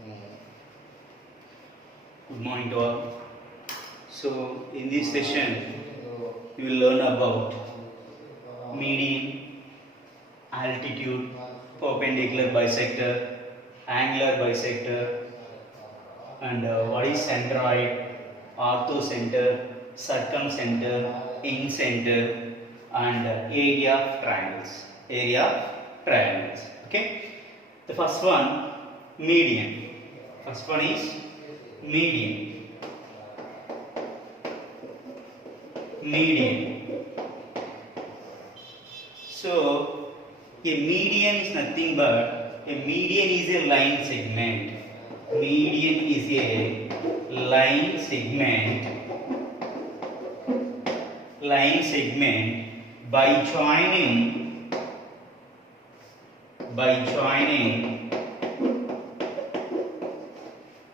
Good morning to all. So, in this session, we will learn about median, altitude, perpendicular bisector, angular bisector, and what is centroid, orthocenter, circumcenter, incenter, and area of triangles. Area of triangles. Okay. The first one, median. First one is median. Median. So, a median is nothing but a median is a line segment. Median is a line segment. Line segment by joining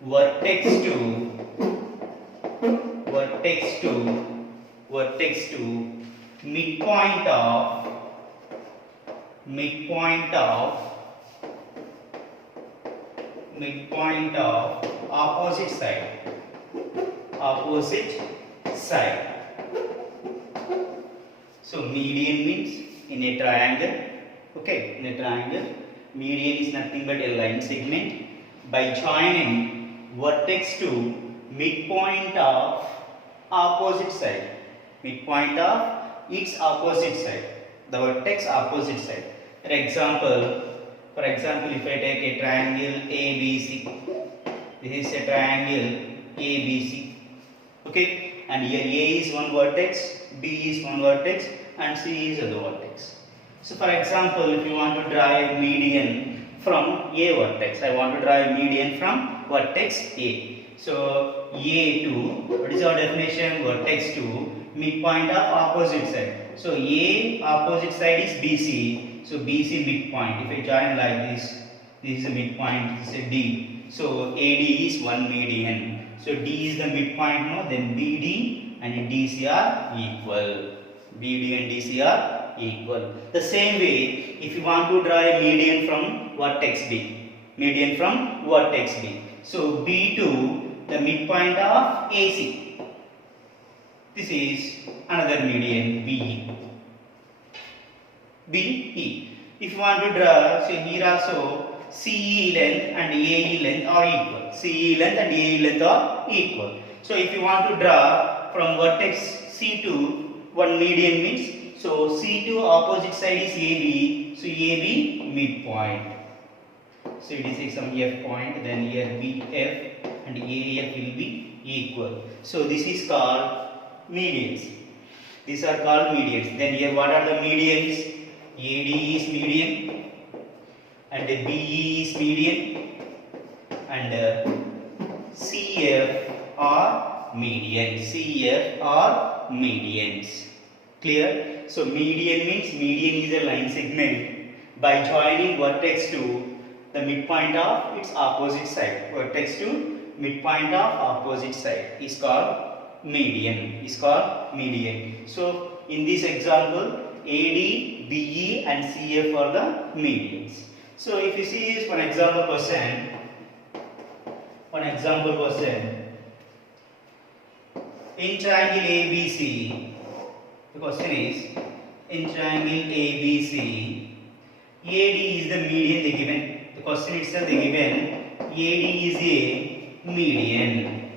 vertex to midpoint of opposite side. So median means in a triangle, okay, in a triangle, median is nothing but a line segment by joining vertex to midpoint of opposite side, midpoint of its opposite side, the vertex opposite side. For example, if I take a triangle ABC, this is a triangle ABC, okay, and here A is one vertex, B is one vertex, and C is other vertex. So for example, if you want to draw a median from A vertex, I want to draw a median from vertex A. So A to, what is our definition? Vertex to midpoint of opposite side. So A opposite side is BC. So BC midpoint. If I join like this is a midpoint, this is a D. So AD is one median. So D is the midpoint, no? Then BD and DC are equal. BD and DC are equal. The same way, if you want to draw a median from vertex B, so B to the midpoint of AC. This is another median BE. If you want to draw, so here also CE length and AE length are equal. CE length and AE length are equal. So if you want to draw from vertex C to one median means, so C2 opposite side is AB, so AB midpoint. So it is some F point, then here BF and AF will be equal. So this is called medians. These are called medians. Then here what are the medians? AD is median and BE is median and CF are medians. Clear? So median means median is a line segment by joining vertex to the midpoint of its opposite side. Vertex to midpoint of opposite side is called median. So in this example, AD, BE and CF are the medians. So if you see this one example question, in triangle ABC, the question is, in triangle ABC, AD is the median they given. The question itself they given AD is a median.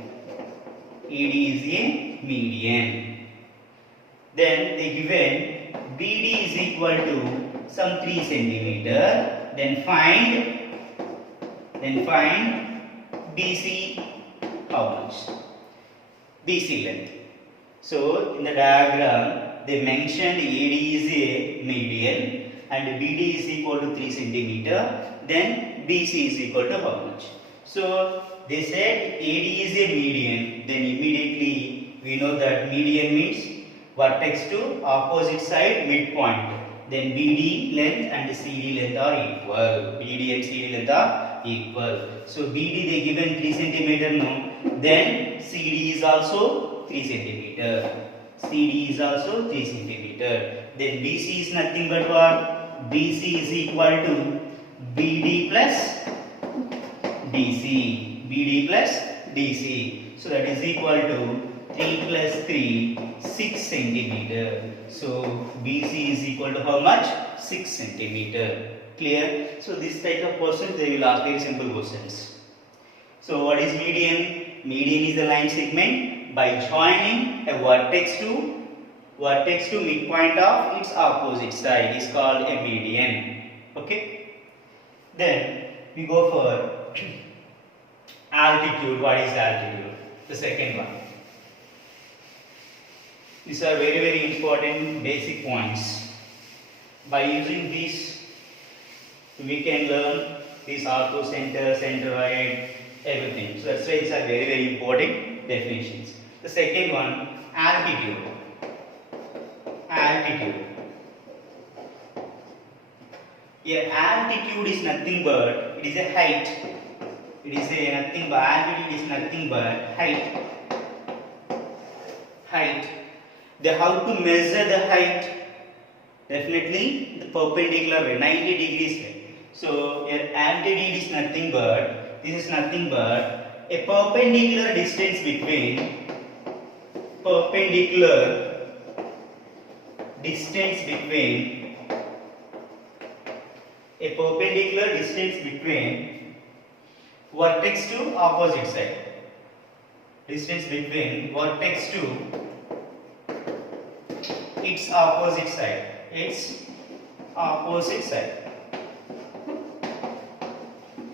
Then they given BD is equal to some 3 centimeter. Then find BC how much? BC length. So in the diagram they mentioned AD is a median and BD is equal to 3 centimeter. Then BC is equal to how much? So they said AD is a median. Then immediately we know that median means vertex to opposite side midpoint. Then BD length and CD length are equal. BD and CD length are equal. So BD they given 3 centimeter, no. Then CD is also 3 centimeter. CD is also 3 centimeter. Then BC is nothing but what? BC is equal to BD plus DC. BD plus DC. So that is equal to 3 plus 3, 6 centimeter. So BC is equal to how much? 6 centimeter. Clear? So this type of questions they will ask very simple questions. So what is median? Median is the line segment by joining a vertex to midpoint of its opposite side is called a median. Okay. Then we go for altitude. What is altitude? The second one. These are very, very important basic points. By using these, we can learn this ortho, center, centroid, everything. So that's why these are very, very important definitions. The second one, altitude. Altitude. Here, altitude is nothing but it is a height. It is a nothing but altitude is nothing but height. Height. How to measure the height? Definitely the perpendicular 90 degrees. So your altitude is nothing but this is nothing but a perpendicular distance between vertex to opposite side. Distance between vertex to its opposite side. Its opposite side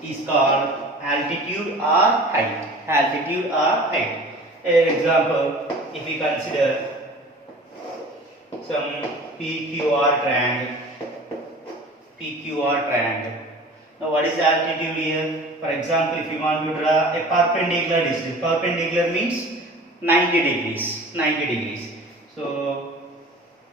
is called altitude or height. Altitude or height. An example, if we consider some PQR triangle. Now what is altitude here? For example, if you want to draw a perpendicular distance. Perpendicular means 90 degrees. 90 degrees. So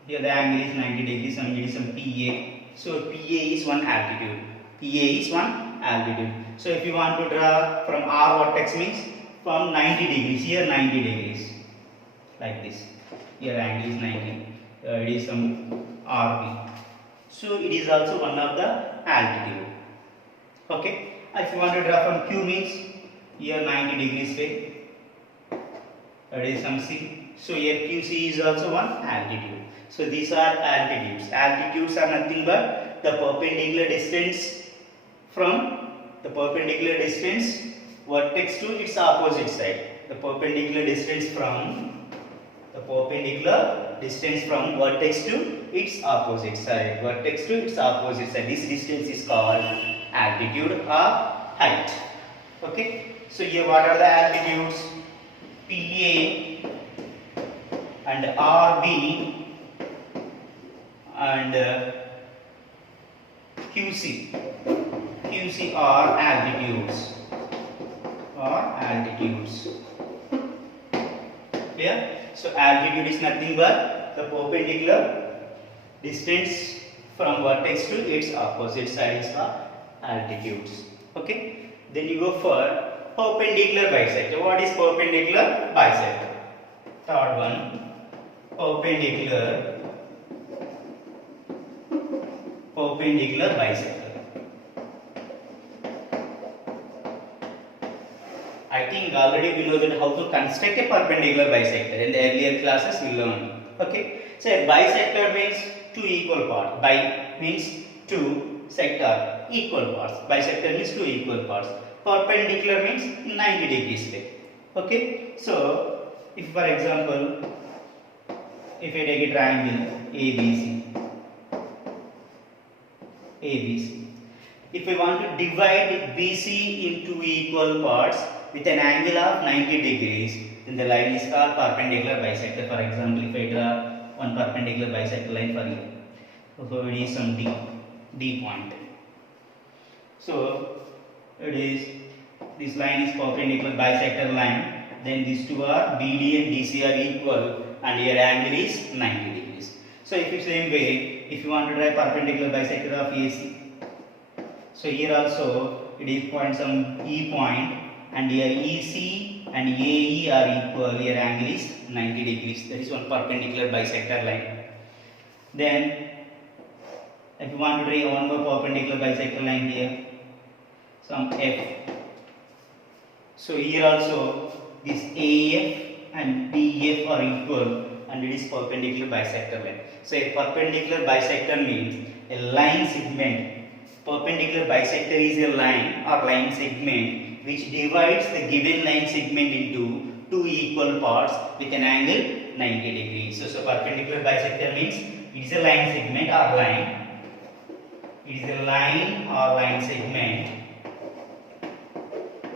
here the angle is 90 degrees, and it is some PA. So PA is one altitude. PA is one altitude. So if you want to draw from R vertex means from 90 degrees. Here 90 degrees. Like this. Here angle is 90. It is some RB. So it is also one of the altitude. Okay. If you want to draw from Q means here 90 degrees way. It is some C. So here QC is also one altitude. So these are altitudes. Altitudes are nothing but the perpendicular distance from the perpendicular distance vertex to its opposite side. The perpendicular distance from vertex to its opposite side. Vertex to its opposite side. This distance is called altitude or height. Okay. So here what are the altitudes? PA and RB and QC. QC are altitudes. Clear? So altitude is nothing but the perpendicular distance from vertex to its opposite side is called altitudes. Okay. Then you go for perpendicular bisector. What is perpendicular bisector? Third one, perpendicular bisector. I think already we know that how to construct a perpendicular bisector. In the earlier classes we learned. Okay. So a bisector means two equal parts. Bi means two, sector equal parts. Bisector means two equal parts. Perpendicular means 90 degrees way. Okay. So if for example, if I take a triangle ABC. If I want to divide BC into equal parts with an angle of 90 degrees, then the line is called perpendicular bisector. For example, if I draw one perpendicular bisector line for you, so it is some D point. So it is this line is perpendicular bisector line. Then these two are BD and DC are equal, and your angle is 90 degrees. So if you same way, if you want to draw perpendicular bisector of AC, so here also it is point some E point, and here EC and AE are equal. Your angle is 90 degrees. That is one perpendicular bisector line. Then if you want to draw one more perpendicular bisector line here, some F. So here also this AF and BF are equal and it is perpendicular bisector line. So a perpendicular bisector means a line segment. Perpendicular bisector is a line or line segment which divides the given line segment into two equal parts with an angle 90 degrees. So perpendicular bisector means it is a line segment or line. It is a line or line segment.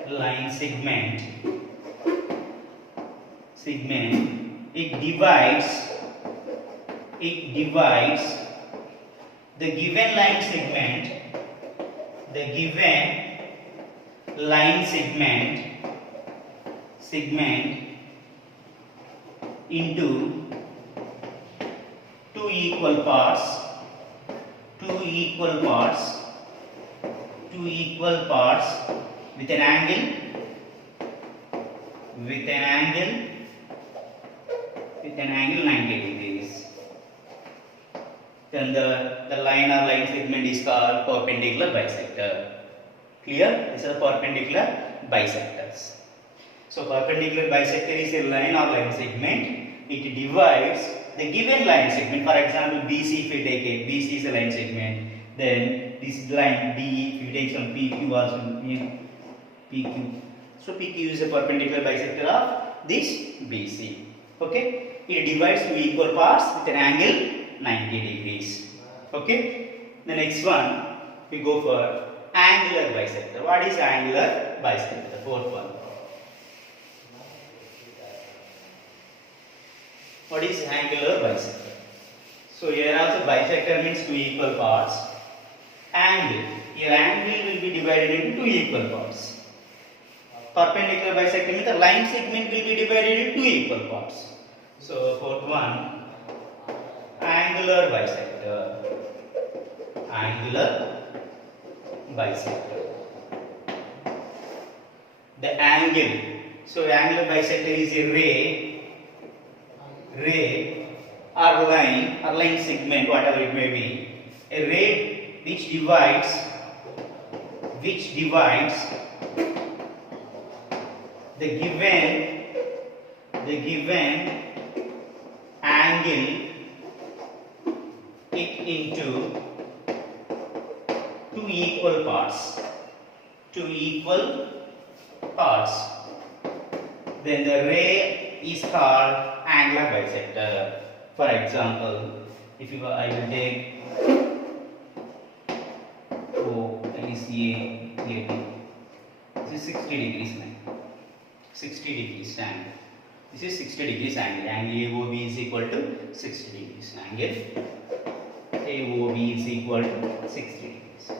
Line segment. It divides the given line segment into two equal parts with an angle 90 degrees. Then the line or line segment is called perpendicular bisector. Clear? These are perpendicular bisectors. So perpendicular bisector is a line or line segment. It divides the given line segment. For example, BC, if you take it, BC is a line segment. Then this line D, if you take some PQ also here, PQ. So PQ is a perpendicular bisector of this BC. Okay? It divides two equal parts with an angle 90 degrees. Okay? The next one, we go for angular bisector. What is angular bisector? The fourth one. What is angular bisector? So here also bisector means two equal parts. Angle. Here angle will be divided into two equal parts. Perpendicular bisector means the line segment will be divided into two equal parts. So fourth one, angular bisector. Angular bisector. The angle. So angular bisector is a ray or line segment, whatever it may be. A ray which divides the given angle it into two equal parts. Then the ray is called angular bisector. For example, if I will take O, that is A, this is 60 degrees now. 60 degrees angle. This is 60 degrees angle. Angle AOB is equal to 60 degrees. Angle AOB is equal to 60 degrees.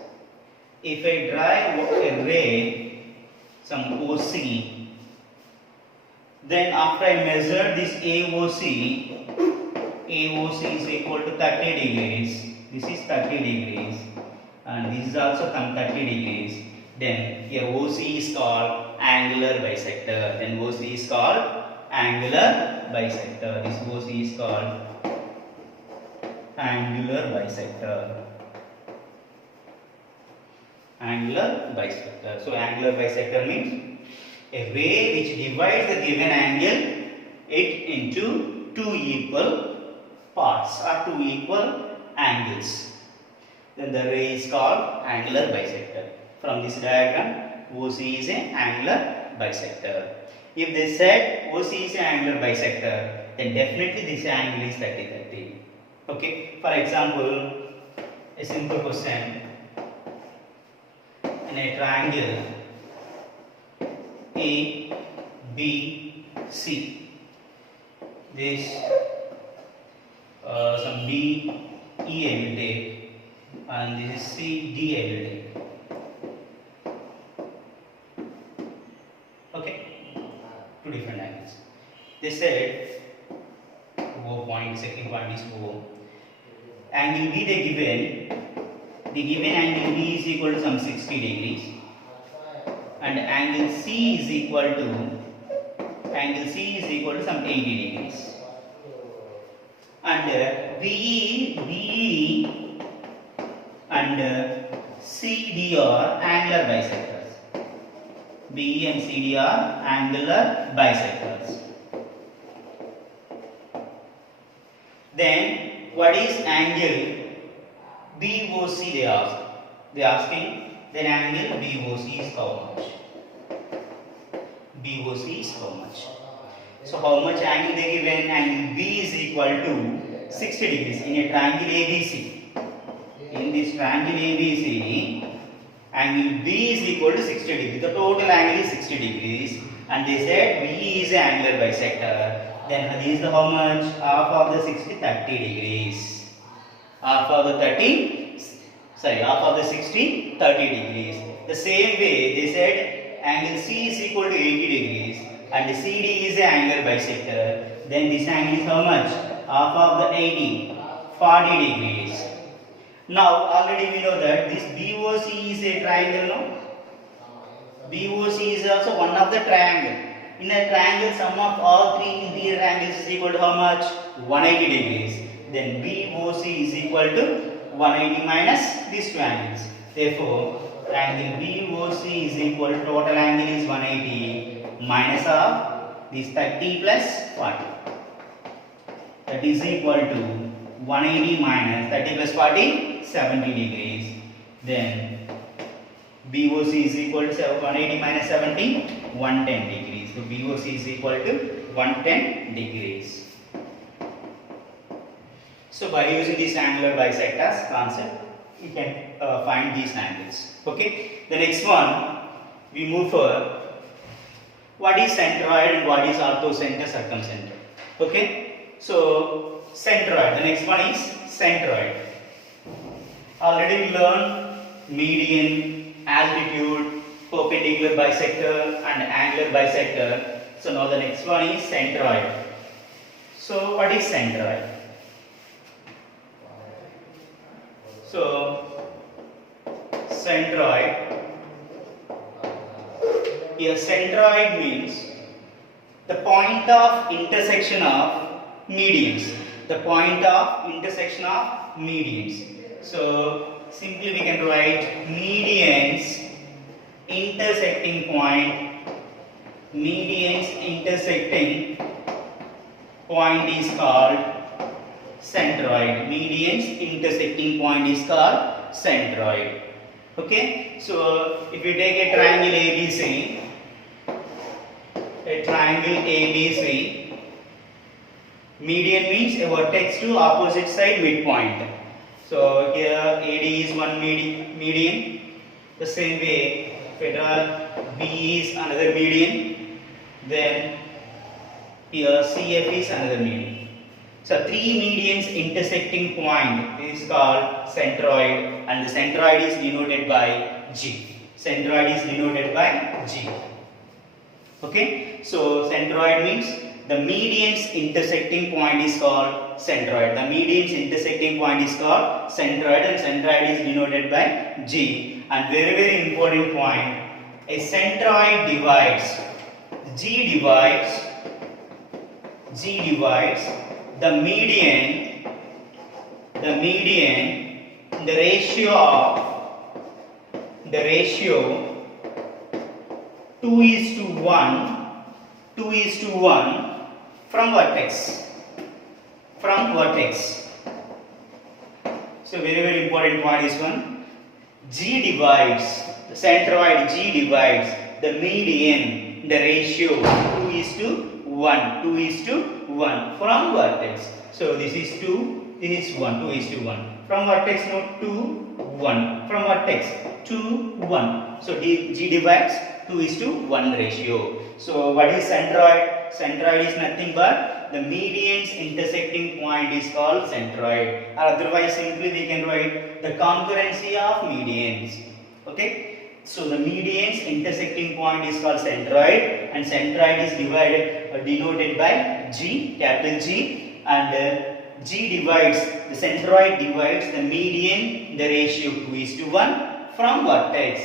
If I draw a ray, some OC, then after I measure this AOC is equal to 30 degrees. This is 30 degrees. And this is also 30 degrees. Then here OC is called angular bisector. Then OC is called angular bisector. This OC is called angular bisector. Angular bisector. So angular bisector means a ray which divides the given angle it into two equal parts or two equal angles. Then the ray is called angular bisector. From this diagram, OC is an angular bisector. If they said OC is an angular bisector, then definitely this angle is 30-30. Okay. For example, a simple question. In a triangle A, B, C, this some B, E I will take, and this is C, D I will take. Okay, two different angles. They said O point, second point is O. Angle B they given. The given angle B is equal to some 60 degrees, and angle C is equal to some 80 degrees. And BE and CD are angular bisectors. BE and CD are angular bisectors. Then what is angle BOC they ask. They are asking then angle BOC is how much? BOC is how much? So how much angle they given? Angle B is equal to 60 degrees in a triangle ABC. In this triangle ABC, angle B is equal to 60 degrees. The total angle is 60 degrees, and they said B is an angular bisector. Then this is the how much? Half of the 60, 30 degrees. Half of the 60, 30 degrees. The same way they said angle C is equal to 80 degrees and CD is an angular bisector. Then this angle is how much? Half of the 80, 40 degrees. Now already we know that this BOC is a triangle, no? BOC is also one of the triangle. In a triangle, sum of all three interior angles is equal to how much? 180 degrees. Then BOC is equal to 180 minus these two angles. Therefore, angle BOC is equal to total angle is 180 minus of this 30 plus 40. That is equal to 180 minus 30 plus 40, 70 degrees. Then BOC is equal to 180 minus 70, 110 degrees. So BOC is equal to 110 degrees. So by using this angular bisectors concept, you can find these angles. Okay. The next one, we move for what is centroid and what is orthocenter circumcenter. Okay. So centroid. The next one is centroid. Already we learned median, altitude, perpendicular bisector and angular bisector. So now the next one is centroid. So what is centroid? So centroid, here centroid means the point of intersection of medians. The point of intersection of medians. So simply we can write medians intersecting point. Medians intersecting point is called centroid. Medians intersecting point is called centroid. Okay. So if you take a triangle ABC, median means a vertex to opposite side midpoint. So here AD is one median. The same way, B is another median. Then here CF is another median. So three medians intersecting point is called centroid, and the centroid is denoted by G. Centroid is denoted by G. Okay. So centroid means the medians intersecting point is called centroid. The medians intersecting point is called centroid, and centroid is denoted by G. And very important point, a centroid divides, G divides the median, the ratio 2:1 from vertex. So very important point is one. G divides, the centroid G divides the median, the ratio 2:1 from vertex. So this is 2, this is 1, 2:1. From vertex, no 2, 1. From vertex, 2, 1. So G divides 2:1 ratio. So what is centroid? Centroid is nothing but the medians intersecting point is called centroid. Or otherwise simply we can write the concurrency of medians. Okay. So the medians intersecting point is called centroid, and centroid is denoted by G, capital G, and G divides, the centroid divides the median, the ratio 2:1 from vertex,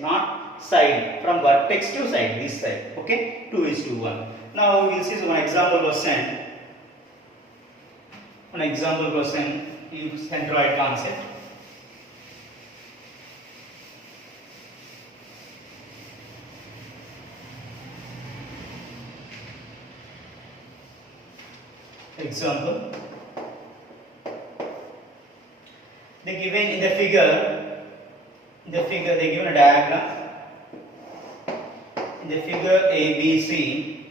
not side, from vertex to side, this side. Okay, 2:1. Now we will see one example question. In centroid concept. example, they given in the figure, they given a diagram. In the figure ABC,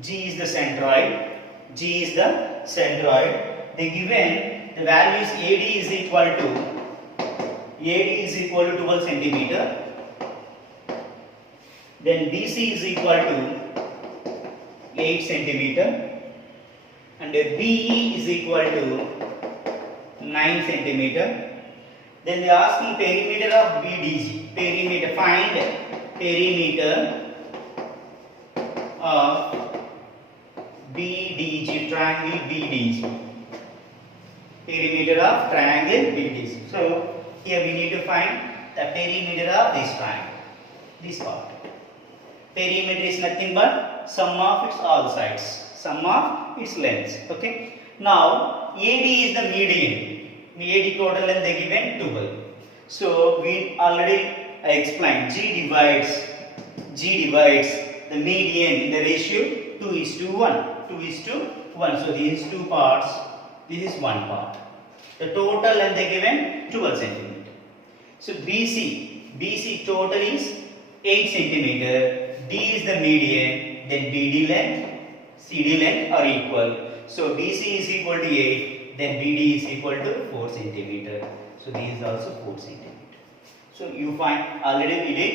G is the centroid. They given the values AD is equal to 12 centimeter. Then BC is equal to 8 centimeter. And BE is equal to 9 centimeter. Then they are asking perimeter of BDG. Find perimeter of BDG, triangle BDG. Perimeter of triangle BDG. So here we need to find the perimeter of this triangle, this part. Perimeter is nothing but sum of its all sides, sum of its lengths. Okay. Now AD is the median. AD total length they given 12. So we already explained G divides the median in the ratio 2:1. 2:1. So these two parts. This is one part. The total length they given 12 centimeter. So BC total is 8 centimeter. D is the median. Then BD length, CD length are equal. So BC is equal to 8. Then BD is equal to 4 centimeter. So this is also 4 centimeter. So you find already we did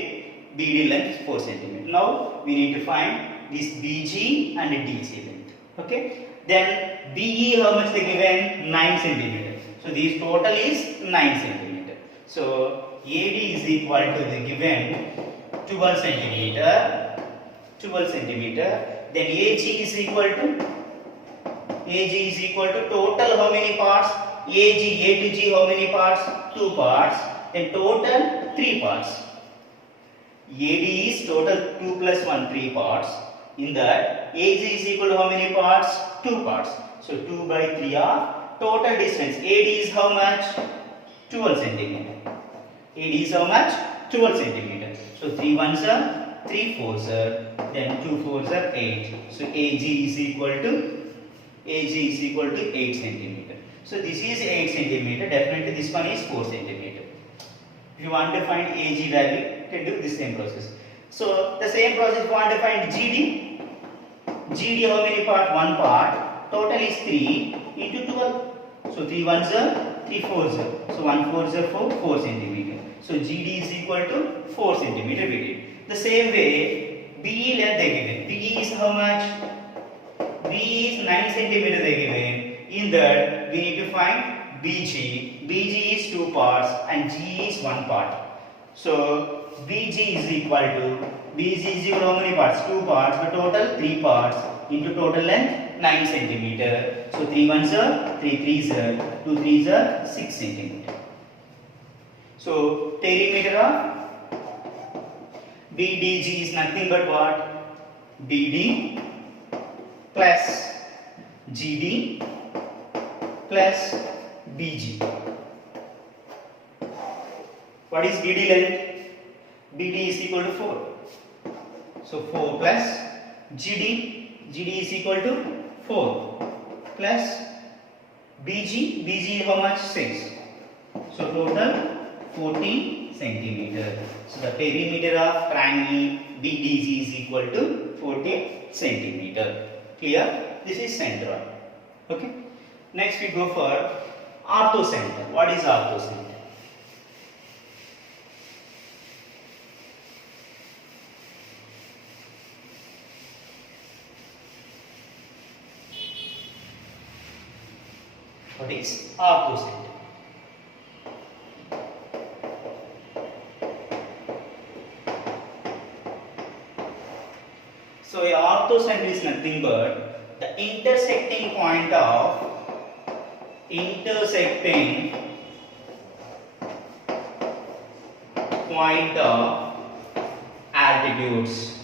BD length is 4 centimeter. Now we need to find this BG and DC length. Okay. Then BE how much they given? 9 centimeter. So this total is 9 centimeter. So AD is equal to the given 12 centimeter. Then AG is equal to total how many parts? A to G how many parts? 2 parts. Then total 3 parts. AD is total 2 plus 1 3 parts. In that AG is equal to how many parts? 2 parts. So 2 by 3 are total distance. AD is how much? 12 centimeter. AD is how much? 12 centimeter. So 3 ones are 3 fours are, then 2 fours are 8. So AG is equal to 8 centimeter. So this is 8 centimeter. Definitely this one is 4 centimeter. If you want to find AG value, you can do the same process. So the same process you want to find GD. GD how many part? 1 part. Total is 3 into 12. So 3 ones are 3 fours are. So 1 fours are 4 centimeter. So GD is equal to 4 centimeter we did. The same way BE length they given. BE is how much? BE is 9 centimeter they given. In that we need to find BG. BG is 2 parts and G is 1 part. So BG is equal to how many parts? 2 parts, but total 3 parts into total length 9 centimeter. So 3 ones are 3 threes are 2 threes are 6 centimeter. So perimeter of BDG is nothing but what? BD plus GD plus BG. What is BD length? BD is equal to 4. So 4 plus GD is equal to 4 plus BG how much? 6. So total 14 centimeter. So the perimeter of triangle BDG is equal to 14 centimeter. Clear? This is centroid. Okay. Next we go for orthocenter. What is orthocenter? What is orthocenter? So a orthocenter is nothing but the intersecting point of altitudes.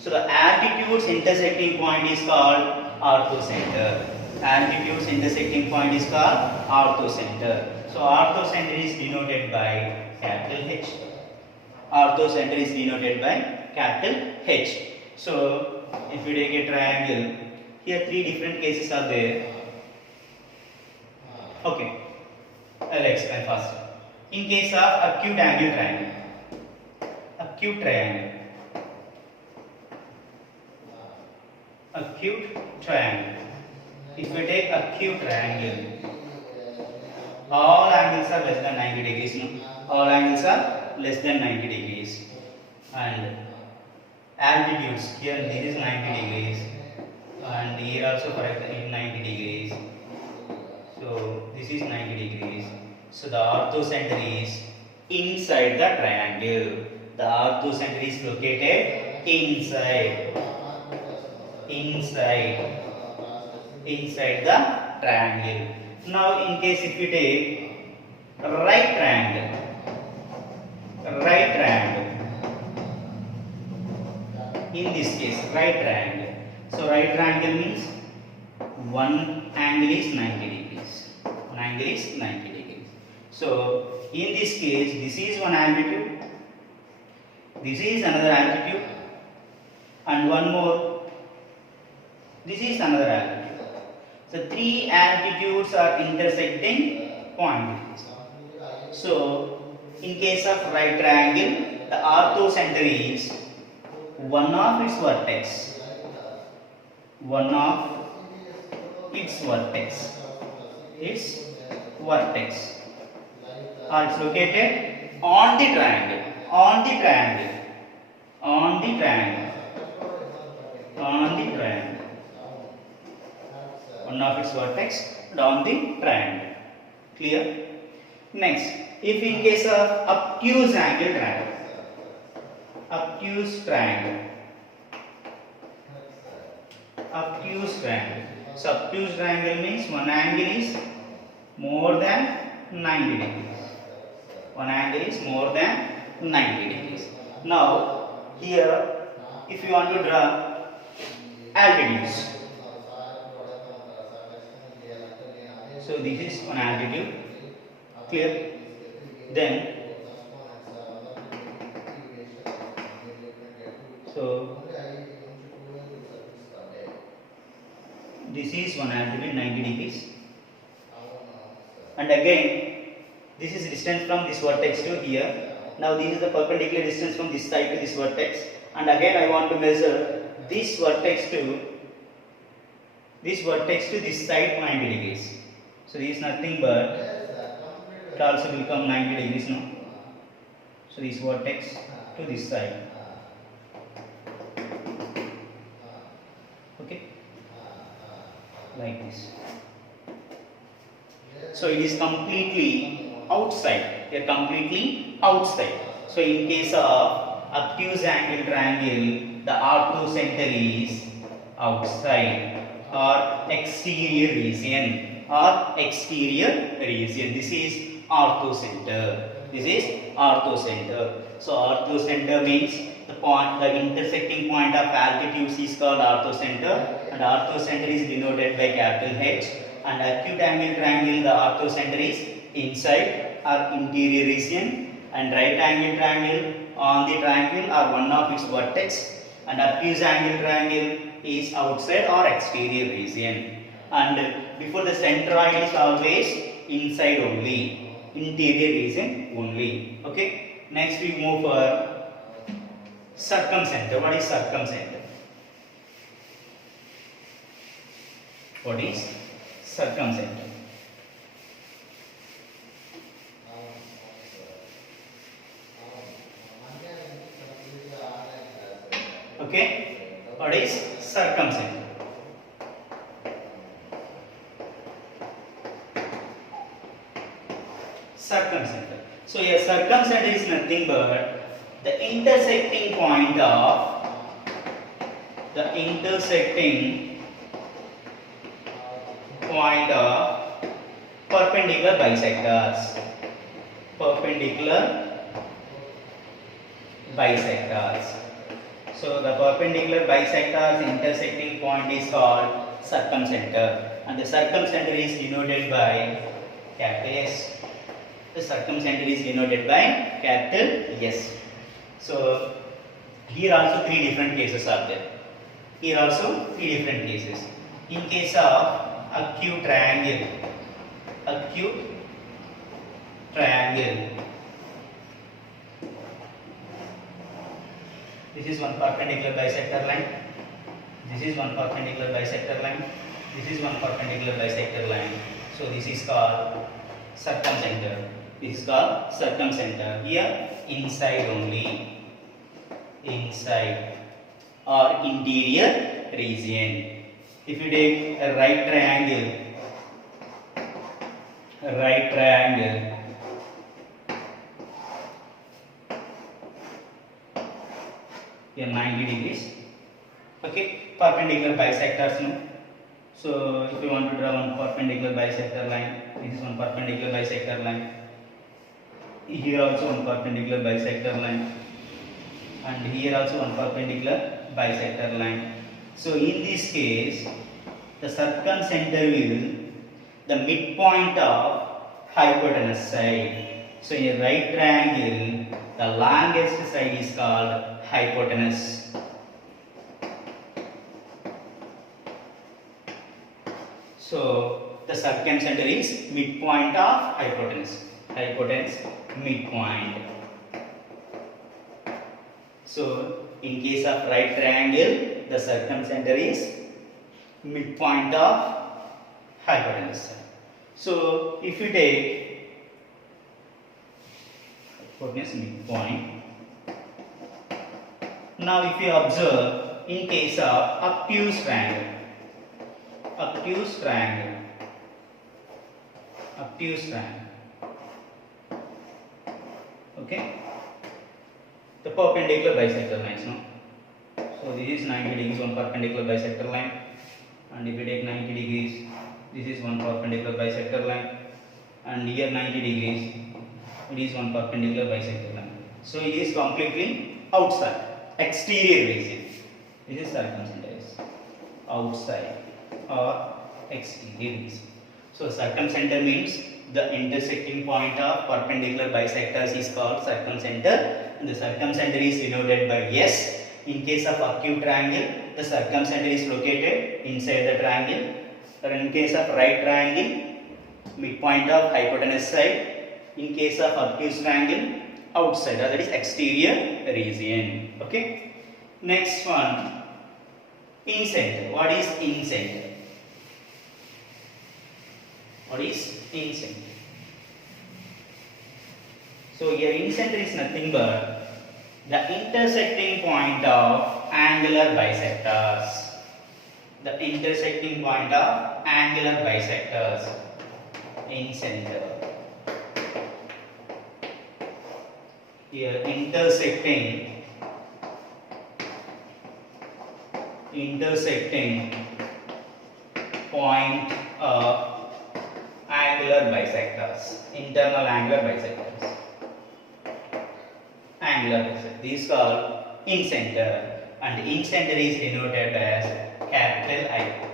So the altitudes intersecting point is called orthocenter. Altitude's intersecting point is called orthocenter. So orthocenter is denoted by capital H. Orthocenter is denoted by capital H. So if we take a triangle, here three different cases are there. Okay, I'll explain first. In case of acute angle triangle, acute triangle, acute triangle. If we take acute triangle, all angles are less than 90 degrees. No? All angles are less than 90 degrees. And altitudes, here this is 90 degrees. And here also for in 90 degrees. So this is 90 degrees. So the orthocenter is inside the triangle. The orthocenter is located inside the triangle. Now in case if you take right triangle, in this case right triangle. So right triangle means one angle is 90 degrees. One angle is 90 degrees. So in this case, this is one altitude, this is another altitude, and one more, this is another altitude. So three altitudes are intersecting points. So in case of right triangle, the orthocenter is one of its vertex. One of its vertex. Its vertex. Or it's located on the triangle. On the triangle. On the triangle. On the triangle. One of its vertex and on the triangle. Clear? Next, if in case of obtuse angle triangle, obtuse triangle, obtuse triangle. So obtuse triangle means one angle is more than 90 degrees. One angle is more than 90 degrees. Now here, if you want to draw altitudes. So this is one altitude, clear? Then, so this is one altitude 90 degrees, and again this is distance from this vertex to here. Now this is the perpendicular distance from this side to this vertex, and again I want to measure this vertex to this side 90 degrees. So this is nothing but it also will become 90 degrees now. So this vertex to this side. Okay, like this. So it is completely outside. They are completely outside. So in case of obtuse angle triangle, the orthocenter is outside or exterior region. This is orthocenter. This is orthocenter. So orthocenter means the intersecting point of altitudes is called orthocenter, and orthocenter is denoted by capital H. And acute angle triangle, the orthocenter is inside or interior region, and right angle triangle on the triangle or one of its vertex, and obtuse angle triangle is outside or exterior region. And before the centroid is always inside only, interior region only. Okay. Next we move for circumcenter. What is circumcenter? What is circumcenter? Okay. What is circumcenter? Circumcenter. So a circumcenter is nothing but the intersecting point of perpendicular bisectors. Perpendicular bisectors. So the perpendicular bisectors intersecting point is called circumcenter, and the circumcenter is denoted by capital S. The circumcenter is denoted by capital S. So here also three different cases are there. Here also three different cases. In case of acute triangle, this is one perpendicular bisector line. This is one perpendicular bisector line. This is one perpendicular bisector line. So this is called circumcenter. This is called circumcenter. Here inside only, inside or interior region. If you take a right triangle, here 90 degrees. Okay, perpendicular bisectors. No? So if you want to draw one perpendicular bisector line, this is one perpendicular bisector line. Here also one perpendicular bisector line, and here also one perpendicular bisector line. So in this case, the circumcenter will the midpoint of hypotenuse side. So in a right triangle, the longest side is called hypotenuse. So the circumcenter is midpoint of hypotenuse. Hypotenuse midpoint. So in case of right triangle, the circumcenter is midpoint of hypotenuse. So if you take hypotenuse midpoint, now if you observe in case of obtuse triangle, okay, the perpendicular bisector lines. No? So this is 90 degrees, one perpendicular bisector line, and if you take 90 degrees, this is one perpendicular bisector line, and here 90 degrees, it is one perpendicular bisector line. So it is completely outside, exterior region. This is circumcenter is outside or exterior region. So circumcenter means the intersecting point of perpendicular bisectors is called circumcenter, and the circumcenter is denoted by S. In case of acute triangle, the circumcenter is located inside the triangle. Or in case of right triangle, midpoint of hypotenuse side. In case of obtuse triangle, outside, that is exterior region. Okay. Next one, incenter. What is incenter? What is incenter? So here incenter is nothing but the intersecting point of angular bisectors. The intersecting point of angular bisectors. Incenter. Here intersecting point of angular bisectors, internal angular bisectors. Angular bisector. This is called incenter, and incenter is denoted as capital I.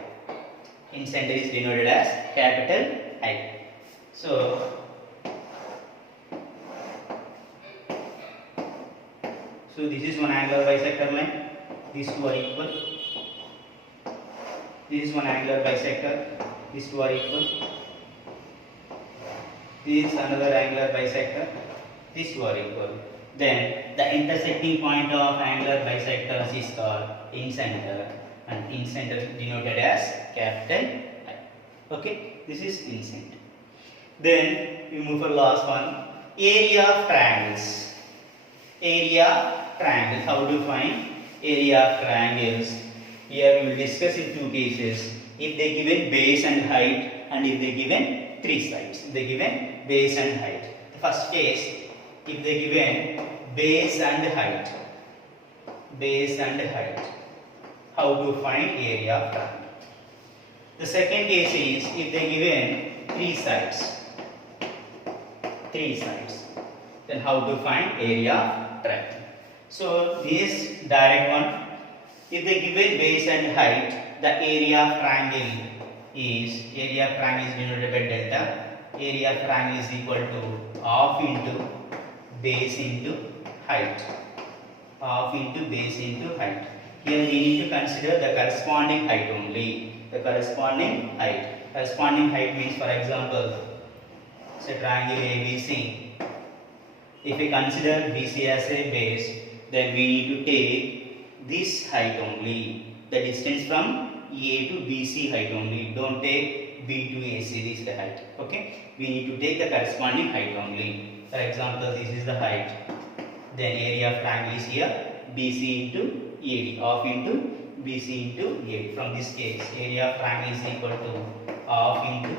Incenter is denoted as capital I. So this is one angular bisector line. These two are equal. This is one angular bisector. These two are equal. This is another angular bisector. These two are equal. Then the intersecting point of angular bisectors is called incenter, and incenter is denoted as capital I. Okay, this is incenter. Then we move for last one, area of triangles. Area triangles. How to find area of triangles? Here we will discuss in two cases. If they given base and height, and if they given three sides. If they given base and height. The first case, if they given base and height. How to find area of triangle? The second case is if they given three sides. Then how to find area of triangle? So this direct one. If the given base and height, the area of triangle is denoted by delta. Area of triangle is equal to half into base into height. Half into base into height. Here we need to consider the corresponding height only. The corresponding height. Corresponding height means, for example, say triangle ABC. If we consider BC as a base, then we need to take this height only. The distance from A to BC height only. Don't take B to AC. This is the height. Okay. We need to take the corresponding height only. For example, this is the height. Then area of triangle is here. BC into AD. Half into BC into AD. From this case, area of triangle is equal to half into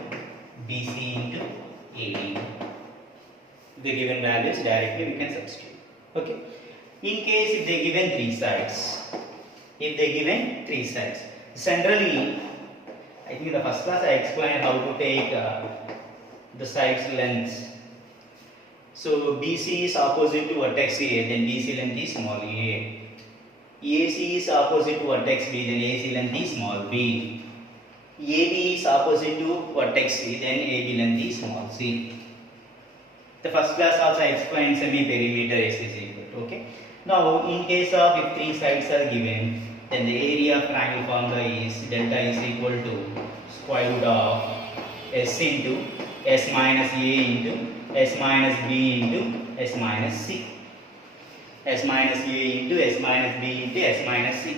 BC into AD. The given values directly we can substitute. Okay. In case if they given three sides, generally, I think in the first class I explained how to take the sides lengths. So BC is opposite to vertex A, then BC length is small a. AC is opposite to vertex B, then AC length is small b. AB is opposite to vertex C, then AB length is small c. The first class also I explained semi-perimeter S is equal to. Okay. Now in case of if three sides are given, then the area of triangle formula is delta is equal to square root of S into S minus A into S minus B into S minus C. S minus A into S minus B into S minus C,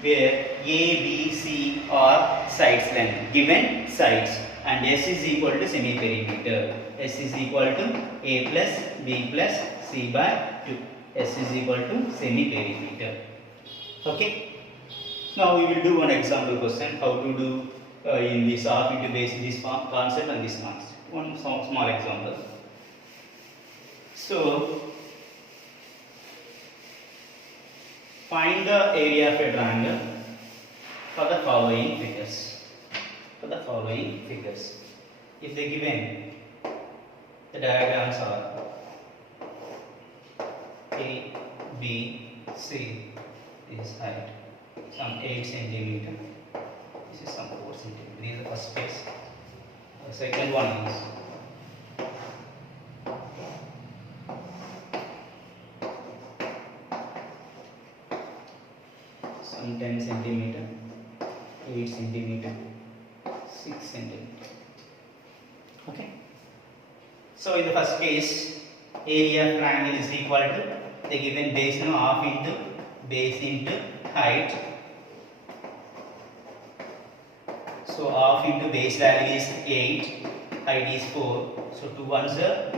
where A, B, C are sides length, given sides, and S is equal to semi-perimeter. S is equal to A plus B plus C by 2. S is equal to semi-perimeter. Okay. Now we will do one example question how to do in this half into base this concept and this concept. One small example. So find the area of a triangle for the following figures. If they given, the diagrams are A, B, C is height, some 8 centimeter. This is some 4 centimeter. This is the first case. The second one is some 10 centimeter, 8 centimeter, 6 centimeter. Okay. So in the first case, area of triangle is equal to the given base now half into base into height. So half into base value is 8, height is 4. So 2 ones are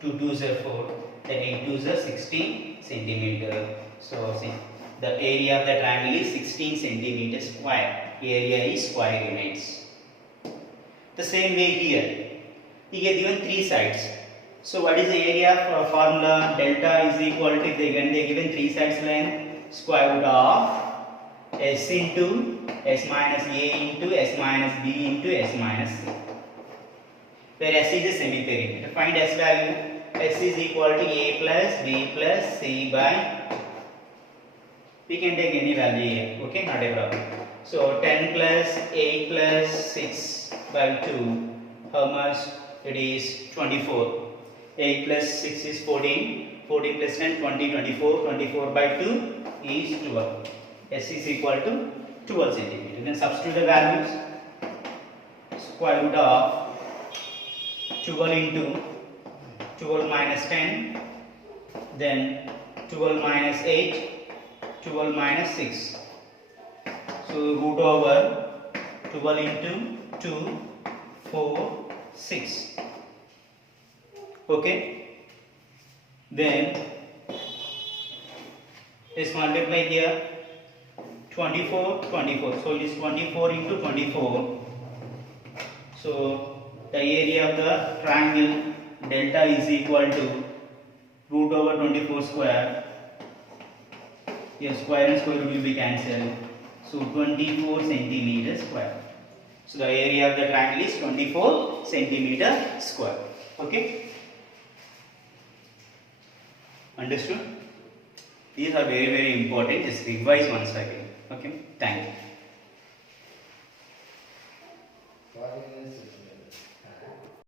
2 2s are 4, then 8 2s are 16 centimeter. So see, the area of the triangle is 16 centimeter square. Area is square units. The same way here. We get given three sides. So what is the area for formula? Delta is equal to, if they given three sides length, square root of S into S minus A into S minus B into S minus C. Where S is a semi-perimeter. Find S value. S is equal to A plus B plus C by, we can take any value here. Okay, not a problem. So 10 plus 8 plus 6 by 2. How much? It is 24. 8 plus 6 is 14. 14 plus 10, 20, 24. 24 by 2 is 12. S is equal to 12 centimeter. Then substitute the values. Square root of 12 into 12 minus 10. Then 12 minus 8. 12 minus 6. So root over 12 into 2, 4, 6. Okay. Then let's multiply here. 24, 24. So it is 24 into 24. So the area of the triangle delta is equal to root over 24 square. Here square and square root will be cancelled. So 24 centimeter square. So the area of the triangle is 24 centimeter square. Okay. Understood? These are very very important. Just revise once again. Okay. Thank you.